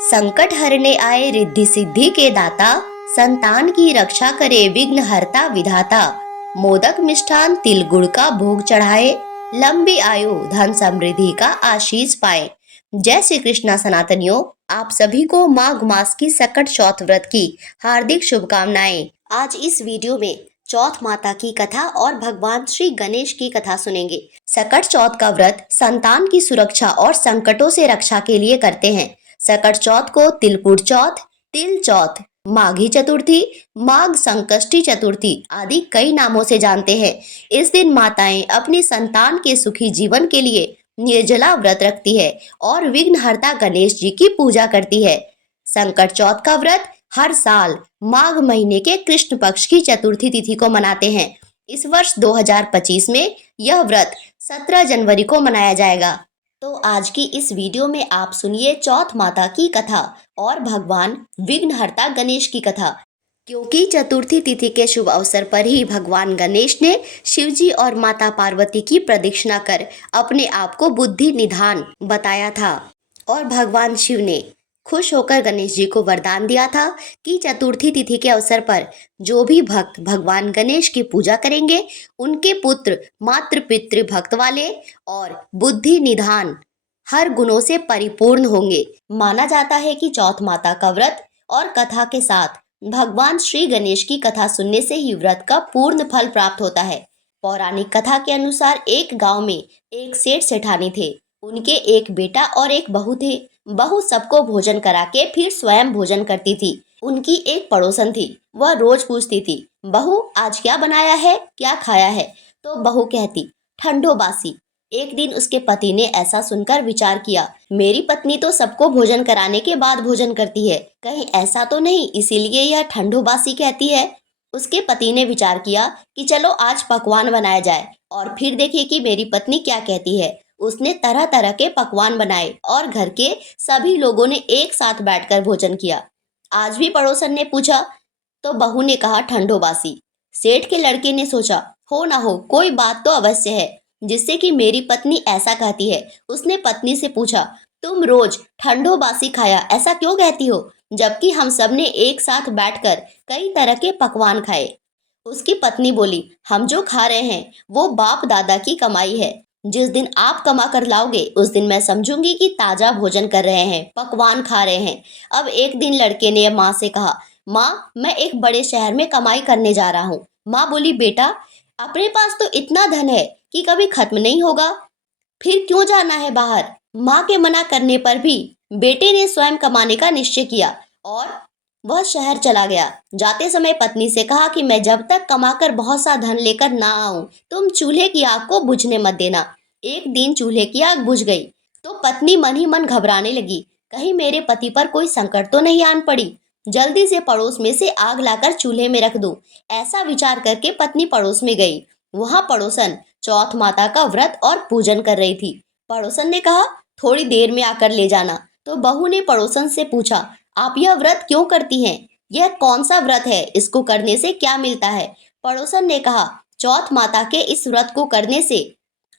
संकट हरने आए रिद्धि सिद्धि के दाता, संतान की रक्षा करे विघ्न हरता विधाता। मोदक मिष्ठान तिल गुड़ का भोग चढ़ाए, लंबी आयु धन समृद्धि का आशीष पाए। जय श्री कृष्णा सनातनियों, आप सभी को माघ मास की सकट चौथ व्रत की हार्दिक शुभकामनाएं। आज इस वीडियो में चौथ माता की कथा और भगवान श्री गणेश की कथा सुनेंगे। सकट चौथ का व्रत संतान की सुरक्षा और संकटों से रक्षा के लिए करते हैं। सकट चौथ को तिलपुर चौथ, तिल चौथ, माघी चतुर्थी, माघ संकष्टी चतुर्थी आदि कई नामों से जानते हैं। इस दिन माताएं अपनी संतान के सुखी जीवन के लिए निर्जला व्रत रखती है और विघ्नहर्ता गणेश जी की पूजा करती है। संकट चौथ का व्रत हर साल माघ महीने के कृष्ण पक्ष की चतुर्थी तिथि को मनाते हैं। इस वर्ष 2025 में यह व्रत 17 जनवरी को मनाया जाएगा। तो आज की इस वीडियो में आप सुनिए चौथ माता की कथा और भगवान विघ्नहर्ता गणेश की कथा। क्योंकि चतुर्थी तिथि के शुभ अवसर पर ही भगवान गणेश ने शिवजी और माता पार्वती की प्रदक्षिणा कर अपने आप को बुद्धि निधान बताया था और भगवान शिव ने खुश होकर गणेश जी को वरदान दिया था कि चतुर्थी तिथि के अवसर पर जो भी भक्त भगवान गणेश की पूजा करेंगे उनके पुत्र मातृ पितृ भक्त वाले और बुद्धि निधान हर गुणों से परिपूर्ण होंगे। माना जाता है कि चौथ माता का व्रत और कथा के साथ भगवान श्री गणेश की कथा सुनने से ही व्रत का पूर्ण फल प्राप्त होता है। पौराणिक कथा के अनुसार एक गांव में एक सेठ सेठानी थे। उनके एक बेटा और एक बहू थे। बहू सबको भोजन करा के फिर स्वयं भोजन करती थी। उनकी एक पड़ोसन थी, वह रोज पूछती थी, बहू आज क्या बनाया है, क्या खाया है? तो बहू कहती, ठंडो बासी। एक दिन उसके पति ने ऐसा सुनकर विचार किया, मेरी पत्नी तो सबको भोजन कराने के बाद भोजन करती है, कहीं ऐसा तो नहीं इसीलिए यह ठंडो बासी कहती है। उसके पति ने विचार किया कि चलो आज पकवान बनाया जाए और फिर देखिए कि मेरी पत्नी क्या कहती है। उसने तरह तरह के पकवान बनाए और घर के सभी लोगों ने एक साथ बैठकर भोजन किया। आज भी पड़ोसन ने पूछा तो बहू ने कहा ठंडो बासी। सेठ के लड़के ने सोचा हो ना हो कोई बात तो अवश्य है जिससे कि मेरी पत्नी ऐसा कहती है। उसने पत्नी से पूछा, तुम रोज ठंडो बासी खाया ऐसा क्यों कहती हो, जबकि हम सब ने एक साथ बैठकर कई तरह के पकवान खाए। उसकी पत्नी बोली, हम जो खा रहे हैं वो बाप दादा की कमाई है। जिस दिन आप कमा कर लाओगे उस दिन मैं समझूंगी कि ताजा भोजन कर रहे हैं, पकवान खा रहे हैं। अब एक दिन लड़के ने माँ से कहा, माँ मैं एक बड़े शहर में कमाई करने जा रहा हूँ। माँ बोली, बेटा अपने पास तो इतना धन है कि कभी खत्म नहीं होगा, फिर क्यों जाना है बाहर? माँ के मना करने पर भी बेटे ने स्वयं कमाने का निश्चय किया और वह शहर चला गया। जाते समय पत्नी से कहा कि मैं जब तक कमाकर बहुत सा धन लेकर ना आऊं, तुम चूल्हे की आग को बुझने मत देना। एक दिन चूल्हे की आग बुझ गई तो पत्नी मन ही मन घबराने लगी, कहीं मेरे पति पर कोई संकट तो नहीं आन पड़ी। जल्दी से पड़ोस में से आग लाकर चूल्हे में रख दूं। ऐसा विचार करके पत्नी पड़ोस में गई। वहां पड़ोसन चौथ माता का व्रत और पूजन कर रही थी। पड़ोसन ने कहा, थोड़ी देर में आकर ले जाना। तो बहू ने पड़ोसन से पूछा, आप यह व्रत क्यों करती हैं? यह कौन सा व्रत है? इसको करने से क्या मिलता है? पड़ोसन ने कहा, चौथ माता के इस व्रत को करने से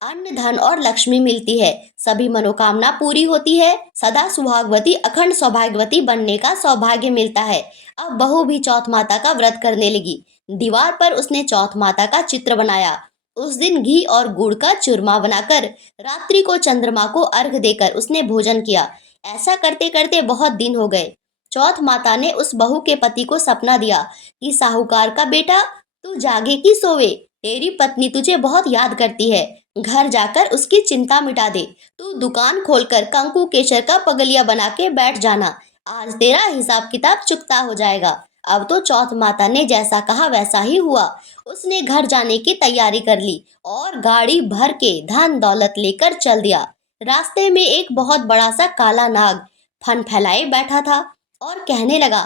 अन्न धन और लक्ष्मी मिलती है, सभी मनोकामना पूरी होती है, सदा सुहागवती अखंड सौभाग्यवती बनने का सौभाग्य मिलता है। अब बहू भी चौथ माता का व्रत करने लगी। दीवार पर उसने चौथ माता का चित्र बनाया। उस दिन घी और गुड़ का चूरमा बनाकर रात्रि को चंद्रमा को अर्घ देकर उसने भोजन किया। ऐसा करते करते बहुत दिन हो गए। चौथ माता ने उस बहू के पति को सपना दिया कि साहूकार का बेटा तू जागे कि सोवे, तेरी पत्नी तुझे बहुत याद करती है, घर जाकर उसकी चिंता मिटा दे। तू दुकान खोलकर कंकु केशर का पगलिया बना के बैठ जाना, आज तेरा हिसाब किताब चुकता हो जाएगा। अब तो चौथ माता ने जैसा कहा वैसा ही हुआ। उसने घर जाने की तैयारी कर ली और गाड़ी भर के धन दौलत लेकर चल दिया। रास्ते में एक बहुत बड़ा सा काला नाग फन फैलाए बैठा था और कहने लगा,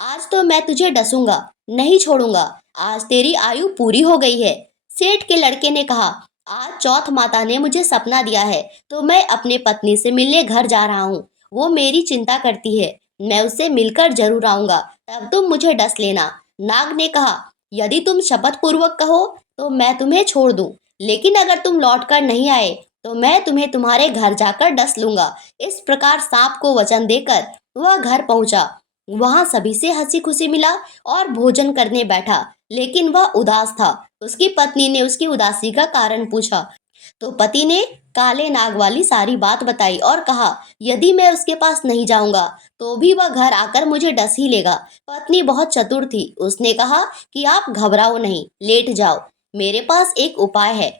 आज तो मैं तुझे डसूंगा, नहीं छोड़ूंगा, आज तेरी आयु पूरी हो गई है। सेठ के लड़के ने कहा, आज चौथ माता ने मुझे सपना दिया है तो मैं अपने पत्नी से मिलने घर जा रहा हूँ। वो मेरी चिंता करती है, मैं उससे मिलकर जरूर आऊंगा, तब तुम मुझे डस लेना। नाग ने कहा, यदि तुम शपथ पूर्वक कहो तो मैं तुम्हें छोड़ दूं, लेकिन अगर तुम लौट कर नहीं आए तो मैं तुम्हें तुम्हारे घर जाकर डस लूंगा। इस प्रकार सांप को वचन देकर वह घर पहुंचा। वहां सभी से हंसी खुशी मिला और भोजन करने बैठा, लेकिन वह उदास था। उसकी पत्नी ने उसकी उदासी का कारण पूछा, तो पति ने काले नाग वाली सारी बात बताई और कहा, यदि मैं उसके पास नहीं जाऊंगा तो भी वह घर आकर मुझे डस ही लेगा। पत्नी बहुत चतुर थी। उसने कहा कि आप घबराओ नहीं, लेट जाओ, मेरे पास एक उपाय है।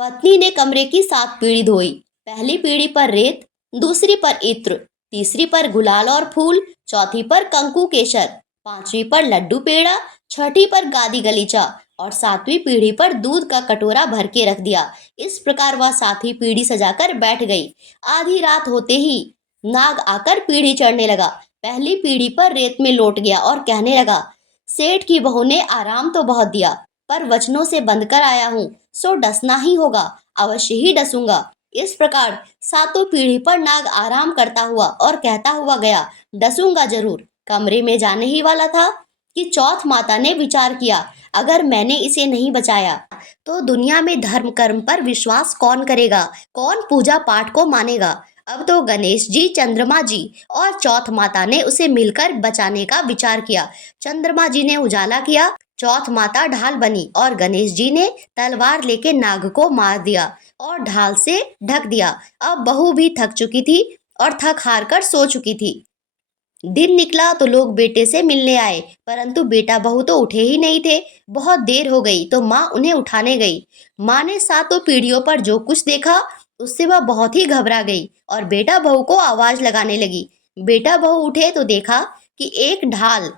पत्नी ने कमरे की 7 पीढ़ी धोई। पहली पीढ़ी पर रेत, दूसरी पर इत्र, तीसरी पर गुलाल और फूल, चौथी पर कंकु केसर, पांचवी पर लड्डू पेड़ा, छठी पर गादी गलीचा और 7वीं पीढ़ी पर दूध का कटोरा भर के रख दिया। इस प्रकार वह 7वीं पीढ़ी सजाकर बैठ गई। आधी रात होते ही नाग आकर पीढ़ी चढ़ने लगा। पहली पीढ़ी पर रेत में लौट गया और कहने लगा, सेठ की बहू ने आराम तो बहुत दिया, पर वचनों से बंध कर आया हूँ, सो डसना ही होगा, अवश्य ही डसूंगा। इस प्रकार 7वीं पीढ़ी पर नाग आराम करता हुआ और कहता हुआ गया, डसूंगा जरूर। कमरे में जाने ही वाला था कि चौथ माता ने विचार किया, अगर मैंने इसे नहीं बचाया तो दुनिया में धर्म कर्म पर विश्वास कौन करेगा, कौन पूजा पाठ को मानेगा। अब तो गणेश जी, चंद्रमा जी और चौथ माता ने उसे मिलकर बचाने का विचार किया। चंद्रमा जी ने उजाला किया, चौथ माता ढाल बनी और गणेश जी ने तलवार लेके नाग को मार दिया और ढाल से ढक दिया। अब बहू भी थक चुकी थी और थक हार कर सो चुकी थी। दिन निकला तो लोग बेटे से मिलने आए, परंतु बेटा बहू तो उठे ही नहीं थे। बहुत देर हो गई तो माँ उन्हें उठाने गई। माँ ने 7 पीढ़ियों पर जो कुछ देखा उससे वह बहुत ही घबरा गई और बेटा बहू को आवाज लगाने लगी। बेटा बहू उठे तो देखा कि एक ढाल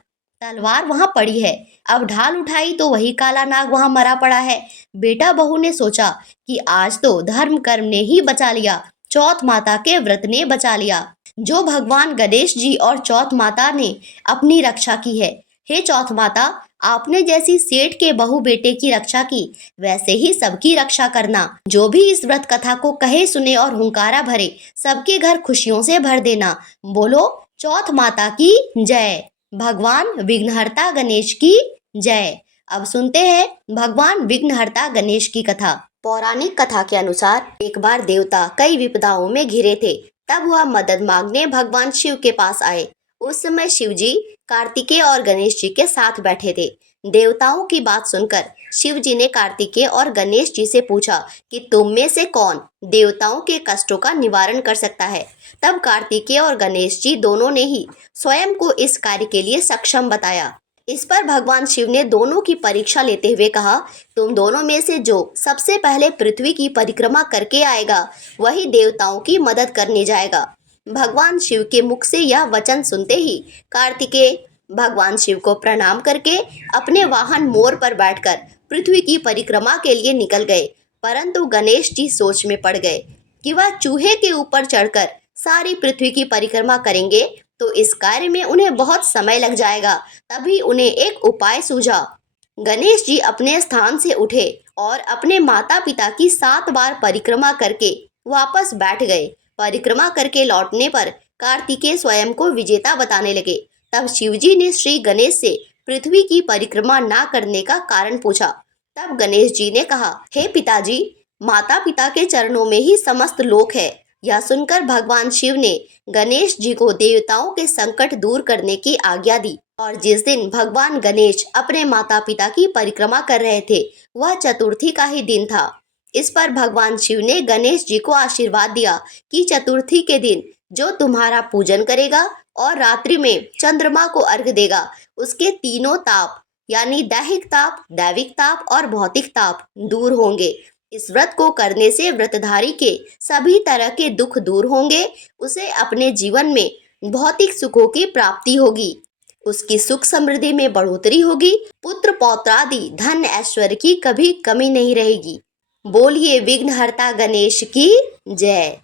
तलवार वहां पड़ी है। अब ढाल उठाई तो वही काला नाग वहां मरा पड़ा है। बेटा बहू ने सोचा कि आज तो धर्म कर्म ने ही बचा लिया, चौथ माता के व्रत ने बचा लिया, जो भगवान गणेश जी और चौथ माता ने अपनी रक्षा की है। हे चौथ माता, आपने जैसी सेठ के बहू बेटे की रक्षा की, वैसे ही सबकी रक्षा करना। जो भी इस व्रत कथा को कहे सुने और हुंकारा भरे, सबके घर खुशियों से भर देना। बोलो चौथ माता की जय। भगवान विघ्नहर्ता गणेश की जय। अब सुनते हैं भगवान विघ्नहर्ता गणेश की कथा। पौराणिक कथा के अनुसार एक बार देवता कई विपदाओं में घिरे थे। तब वह मदद मांगने भगवान शिव के पास आए। उस समय शिव जी कार्तिकेय और गणेश जी के साथ बैठे थे। देवताओं की बात सुनकर शिव जी ने कार्तिकेय और गणेश जी से पूछा कि तुम में से कौन देवताओं के कष्टों का निवारण कर सकता है। तब कार्तिकेय और गणेश जी दोनों ने ही स्वयं को इस कार्य के लिए सक्षम बताया। इस पर भगवान शिव ने दोनों की परीक्षा लेते हुए कहा, तुम दोनों में से जो सबसे पहले पृथ्वी की परिक्रमा करके आएगा, वही देवताओं की मदद करने जाएगा। भगवान शिव के मुख से यह वचन सुनते ही कार्तिकेय भगवान शिव को प्रणाम करके अपने वाहन मोर पर बैठकर पृथ्वी की परिक्रमा के लिए निकल गए। परंतु गणेश जी सोच में पड़ गए कि वह चूहे के ऊपर चढ़कर सारी पृथ्वी की परिक्रमा करेंगे तो इस कार्य में उन्हें बहुत समय लग जाएगा। तभी उन्हें एक उपाय सूझा। गणेश जी अपने स्थान से उठे और अपने माता पिता की 7 बार परिक्रमा करके वापस बैठ गए। परिक्रमा करके लौटने पर कार्तिकेय स्वयं को विजेता बताने लगे। तब शिवजी ने श्री गणेश से पृथ्वी की परिक्रमा ना करने का कारण पूछा। तब गणेश जी ने कहा, हे पिताजी, माता पिता के चरणों में ही समस्त लोक है। यह सुनकर भगवान शिव ने गणेश जी को देवताओं के संकट दूर करने की आज्ञा दी। और जिस दिन भगवान गणेश अपने माता पिता की परिक्रमा कर रहे थे, वह चतुर्थी का ही दिन था। इस पर भगवान शिव ने गणेश जी को आशीर्वाद दिया कि चतुर्थी के दिन जो तुम्हारा पूजन करेगा और रात्रि में चंद्रमा को अर्घ देगा, उसके तीनों ताप यानी दैहिक ताप, दैविक ताप और भौतिक ताप दूर होंगे। इस व्रत को करने से व्रतधारी के सभी तरह के दुख दूर होंगे। उसे अपने जीवन में भौतिक सुखों की प्राप्ति होगी, उसकी सुख समृद्धि में बढ़ोतरी होगी, पुत्र पौत्रादि धन ऐश्वर्य की कभी कमी नहीं रहेगी। बोलिए विघ्नहर्ता गणेश की जय।